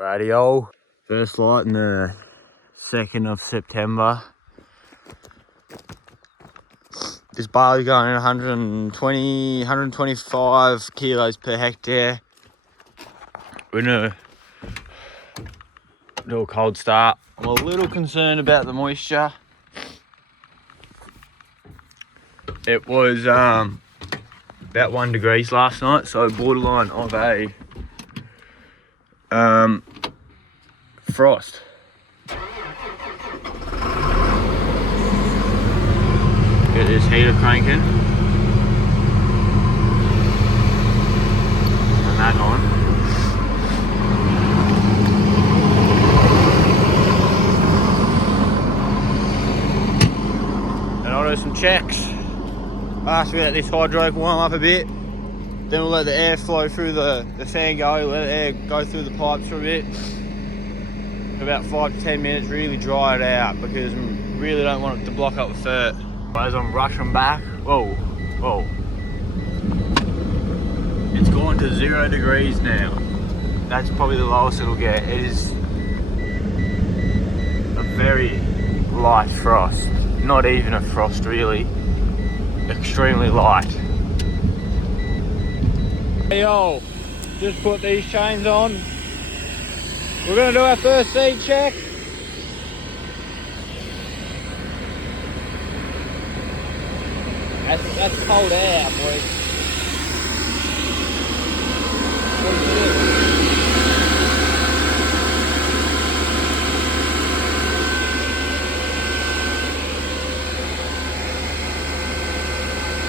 Radio. First light in the 2nd of September. This barley going 120, 125 kilos per hectare. We're gonna do a cold start. I'm a little concerned about the moisture. It was about 1 degrees last night, so borderline of a frost. Get this heater cranking. And that on. And I'll do some checks. After we let this hydro warm up a bit, then we'll let the air flow through the fan go, let the air go through the pipes for a bit. For about 5 to 10 minutes, really dry it out because we really don't want it to block up with dirt. As I'm rushing back, whoa. It's gone to 0 degrees now. That's probably the lowest it'll get. It is a very light frost. Not even a frost really. Extremely light. Hey yo, just put these chains on. We're gonna do our first seed check. That's cold air, boys.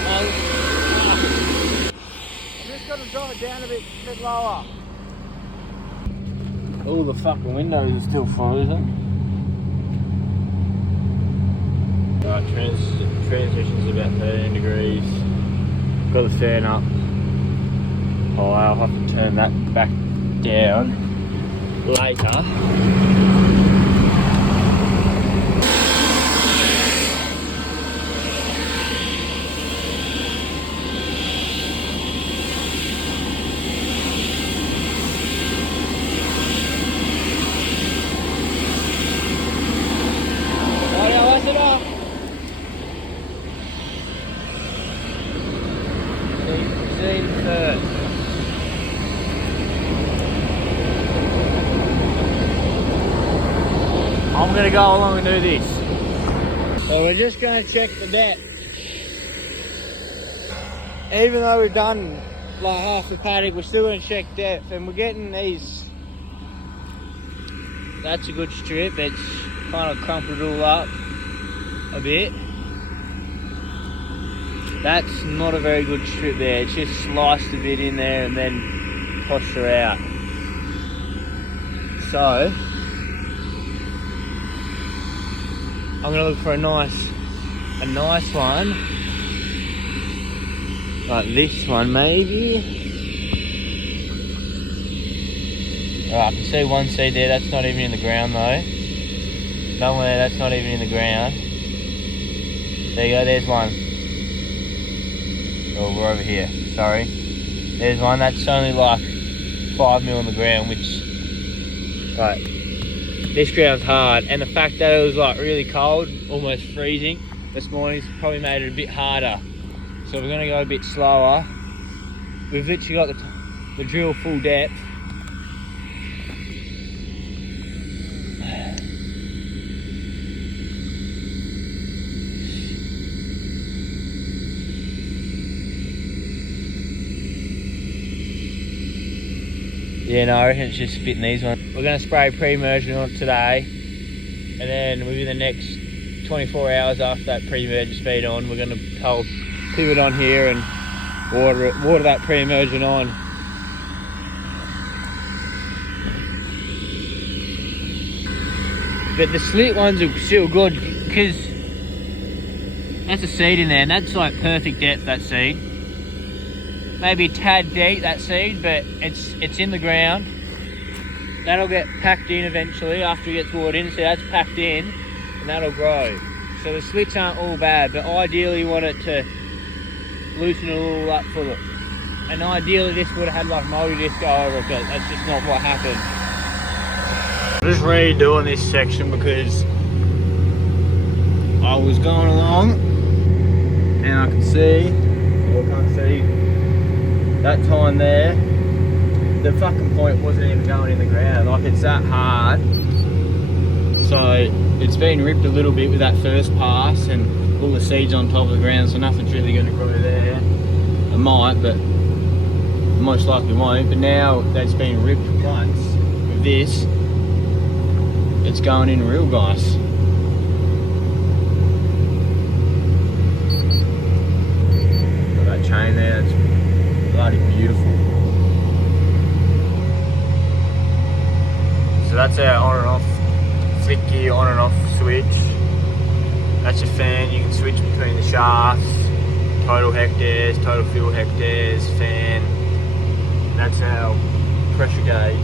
I'm just gonna drop it down a bit lower. All the fucking windows are still frozen. Transmission's about 13 degrees. Got the fan up. Oh, I'll have to turn that back down later. I'm gonna go along and do this. So we're just gonna check the depth. Even though we've done like half the paddock, we're still gonna check depth, and we're getting these. That's a good strip. It's kind of crumpled all up a bit. That's not a very good strip there. It's just sliced a bit in there and then pushed her out. So I'm gonna look for a nice one, like this one maybe. Right, I can see one seed there. That's not even in the ground though. Somewhere that's not even in the ground. There you go. There's one. Oh, we're over here. Sorry. There's one. That's only like 5 mil on the ground, which, right. This ground's hard, and the fact that it was like really cold, almost freezing this morning's probably made it a bit harder. So we're gonna go a bit slower. We've literally got the drill full depth. Yeah, no, I reckon it's just spitting these ones. We're going to spray pre-emergent on it today, and then within the next 24 hours after that pre-emergent feed on, we're going to pivot on here and water that pre-emergent on. But the slit ones are still good because that's a seed in there, and that's like perfect depth, that seed. Maybe a tad deep, that seed, but it's in the ground. That'll get packed in eventually after it gets watered in. So that's packed in and that'll grow. So the slits aren't all bad, but ideally you want it to loosen it all up for them. And ideally this would have had like multi disc go over it, but that's just not what happened. I'm just redoing this section because I was going along and I could see, or can't see, that time there, the fucking point wasn't even going in the ground. Like, it's that hard. So it's been ripped a little bit with that first pass and all the seeds on top of the ground, so nothing's really going to grow there. It might, but most likely won't. But now that's been ripped once with this, it's going in real nice. Got that chain there, it's bloody beautiful. So that's our on and off, flick gear on and off switch. That's your fan, you can switch between the shafts, total hectares, total fuel hectares, fan. That's our pressure gauge.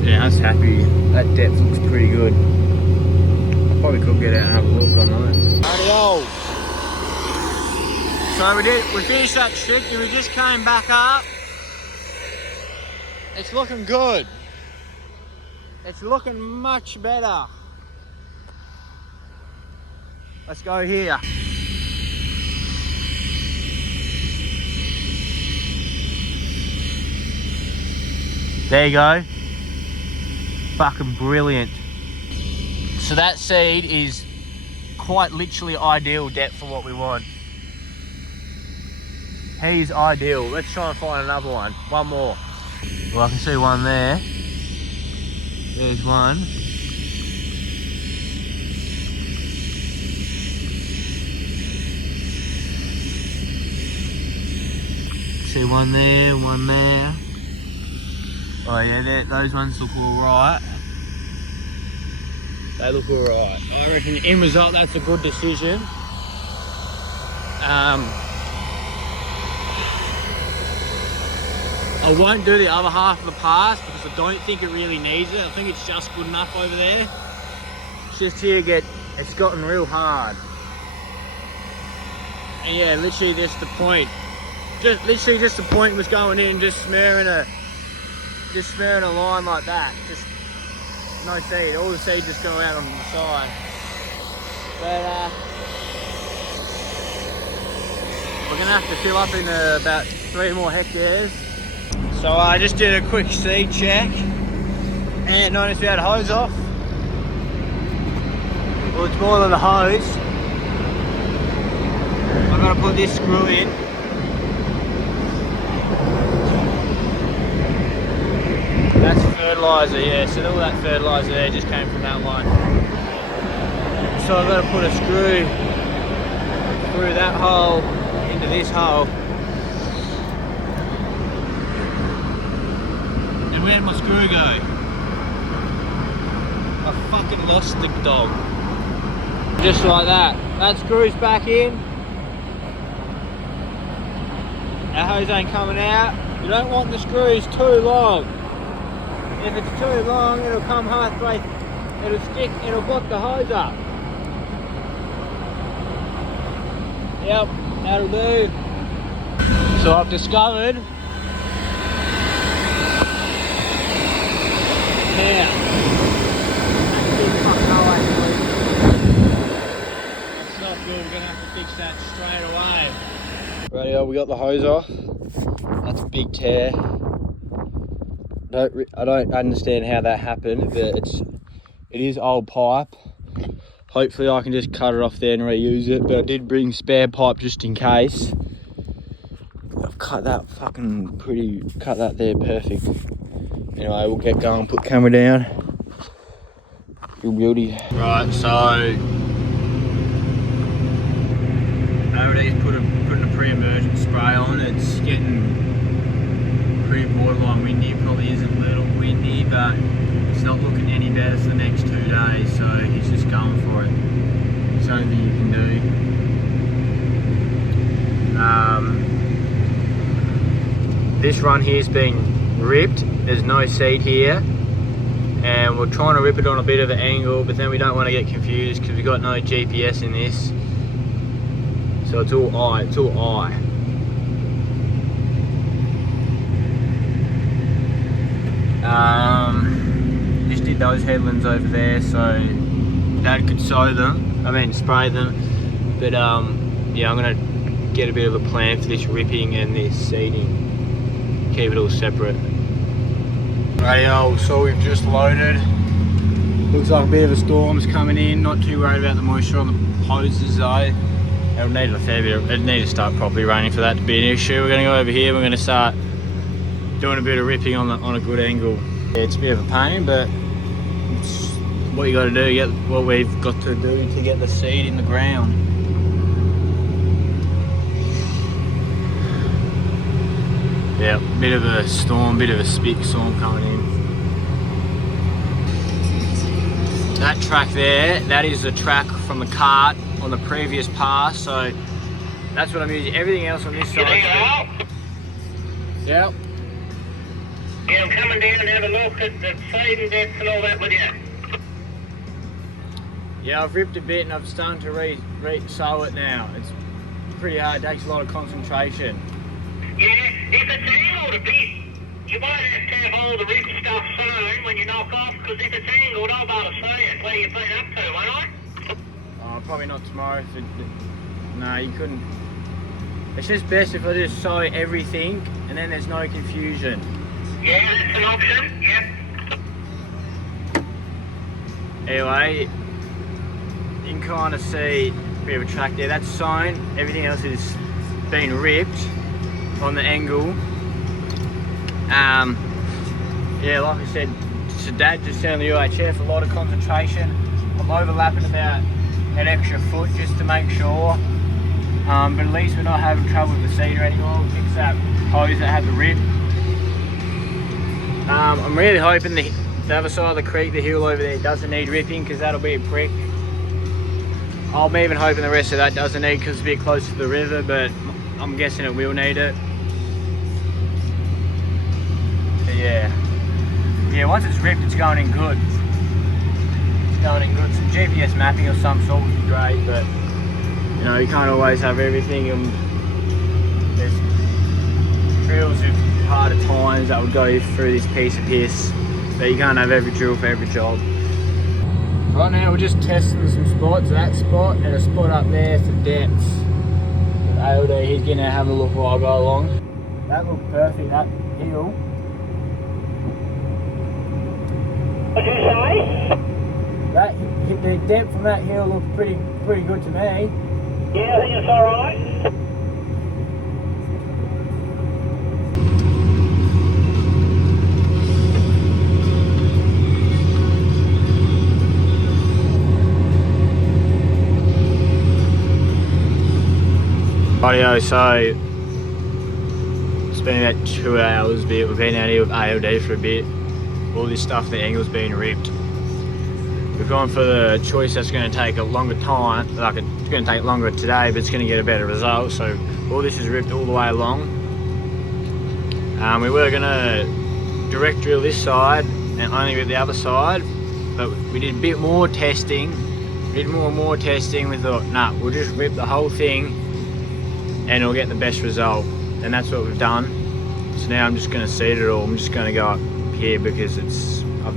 Yeah, I was happy. That depth looks pretty good. I probably could get out and have a look on it. Adios. So we finished that trick and we just came back up. It's looking good. It's looking much better. Let's go here. There you go. Fucking brilliant. So that seed is quite literally ideal depth for what we want. He's ideal. Let's try and find another one. One more. Well, I can see one there. There's one. See one there, one there. Oh yeah, those ones look alright. They look alright. I reckon in result that's a good decision. I won't do the other half of the pass because I don't think it really needs it. I think it's just good enough over there. It's just here it's gotten real hard. And yeah, literally just the point. Literally just the point was going in, just smearing a line like that. Just no seed. All the seed just go out on the side. But we're gonna have to fill up in about 3 more hectares. So I just did a quick seed check and noticed we had a hose off. Well, it's more than a hose. I've got to put this screw in. That's fertiliser, yeah, so all that fertiliser there just came from that line. So I've got to put a screw through that hole into this hole. And where'd my screw go? I fucking lost the dog. Just like that. That screw's back in. Our hose ain't coming out. You don't want the screws too long. If it's too long, it'll come halfway, it'll stick, it'll block the hose up. Yep, that'll do. So I've discovered now. That's not good, we're gonna have to fix that straight away. Rightio, we got the hose off. That's a big tear. I don't understand how that happened, but it is old pipe. Hopefully I can just cut it off there and reuse it, but I did bring spare pipe just in case. I've cut that cut that there perfect. Anyway, we'll get going, put the camera down. Real beauty. Right, so OD's putting a pre-emergent spray on. It's getting pretty borderline windy. It probably is a little windy, but it's not looking any better for the next 2 days, so he's just going for it. It's only you can do. This run here's been ripped. There's no seed here, and we're trying to rip it on a bit of an angle, but then we don't want to get confused because we've got no GPS in this, so it's all eye. It's all eye. Just did those headlands over there so Dad could spray them. But yeah, I'm gonna get a bit of a plan for this ripping and this seeding. Keep it all separate. Rightio, so we've just loaded. Looks like a bit of a storm's coming in. Not too worried about the moisture on the hoses though. It'll need a fair bit of, it'll need to start properly raining for that to be an issue. We're gonna go over here, we're gonna start doing a bit of ripping on a good angle. Yeah, it's a bit of a pain, but it's what you gotta do, get what we've got to do to get the seed in the ground. Yeah, bit of a storm, bit of a spit storm coming in. That track there, that is the track from the cart on the previous pass, so that's what I'm using. Everything else on this side. Yep. Yeah, I'm coming down and have a look at the seeding depth and all that with you. Yeah, I've ripped a bit and I've started to re-sow it now. It's pretty hard, it takes a lot of concentration. Yeah, if it's angled a bit, you might have to have all the rip stuff soon when you knock off, because if it's angled, I'll be able to see it where you've been up to, won't I? Oh, probably not tomorrow. If it, no, you couldn't. It's just best if I just sow everything and then there's no confusion. Yeah, that's an option, yep. Anyway, you can kind of see a bit of a track there. That's sown. Everything else is being ripped on the angle. Yeah, like I said, so Dad just sent on the UHF, a lot of concentration. I'm overlapping about an extra foot just to make sure. But at least we're not having trouble with the seeder anymore. We'll fix that hose that had the rip. I'm really hoping the other side of the creek, the hill over there, doesn't need ripping, because that'll be a prick. I'm even hoping the rest of that doesn't need, because it's a bit close to the river, but I'm guessing it will need it. But yeah, once it's ripped, it's going in good. It's going in good. Some GPS mapping or some sort would be great, but you know, you can't always have everything, and there's drills with harder times that would go through this piece of piss, but you can't have every drill for every job. Right now we're just testing some spots, that spot and a spot up there for depths. With ALD, he's gonna have a look while I go along. That looked perfect, that hill. What did you say? The depth from that hill looked pretty good to me. Yeah, I think it's alright. Rightio, so it's been about 2 hours, we've been out here with ALD for a bit. All this stuff, the angle's been ripped. We've gone for the choice that's going to take a longer time, like it's going to take longer today, but it's going to get a better result. So all this is ripped all the way along. We were going to direct drill this side and only rip the other side, but we did a bit more testing. We did more and more testing. We thought, nah, we'll just rip the whole thing and it'll get the best result. And that's what we've done. So now I'm just going to seed it all. I'm just going to go up here because I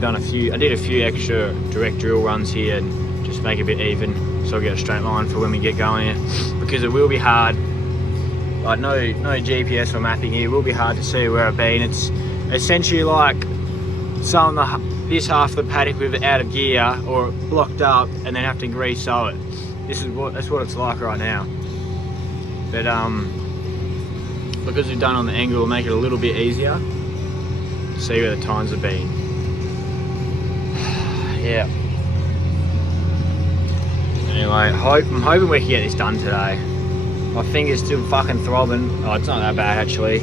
did a few extra direct drill runs here and just make it a bit even so I get a straight line for when we get going here, because it will be hard, like no GPS or mapping here, it will be hard to see where I've been. It's essentially like sowing this half of the paddock with it out of gear or blocked up and then have to re-sow it. That's what it's like right now. But because we've done on the angle, it'll make it a little bit easier to see where the tines have been. Yeah. Anyway, I'm hoping we can get this done today. My finger's still fucking throbbing. Oh, it's not that bad actually.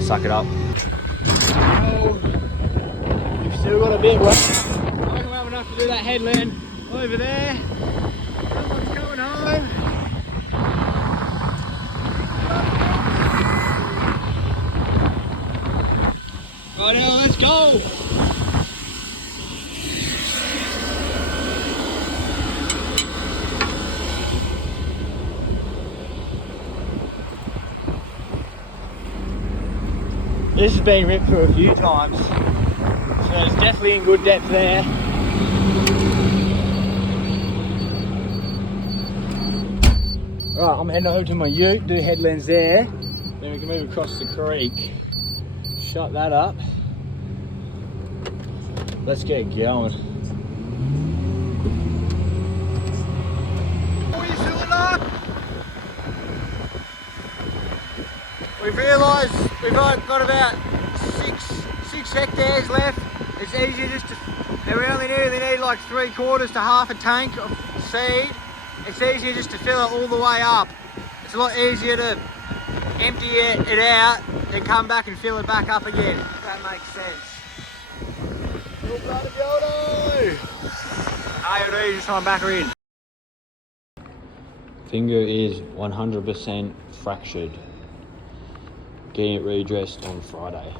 Suck it up. We've still got a big one. I reckon we'll have enough to do that headland over there. Someone's coming home. Right now, let's go! This has been ripped through a few times. So it's definitely in good depth there. Right, I'm heading over to my ute, do headlands there. Then we can move across the creek. Shut that up. Let's get going. What are you feeling like? We've realised we've got about six hectares left. It's easier just to, and we only need like 3/4 to half a tank of seed. It's easier just to fill it all the way up. It's a lot easier to empty it out then come back and fill it back up again, if that makes sense. Little bloody Yodo! IOD, just trying to back her in. Finger is 100% fractured. Getting it redressed on Friday.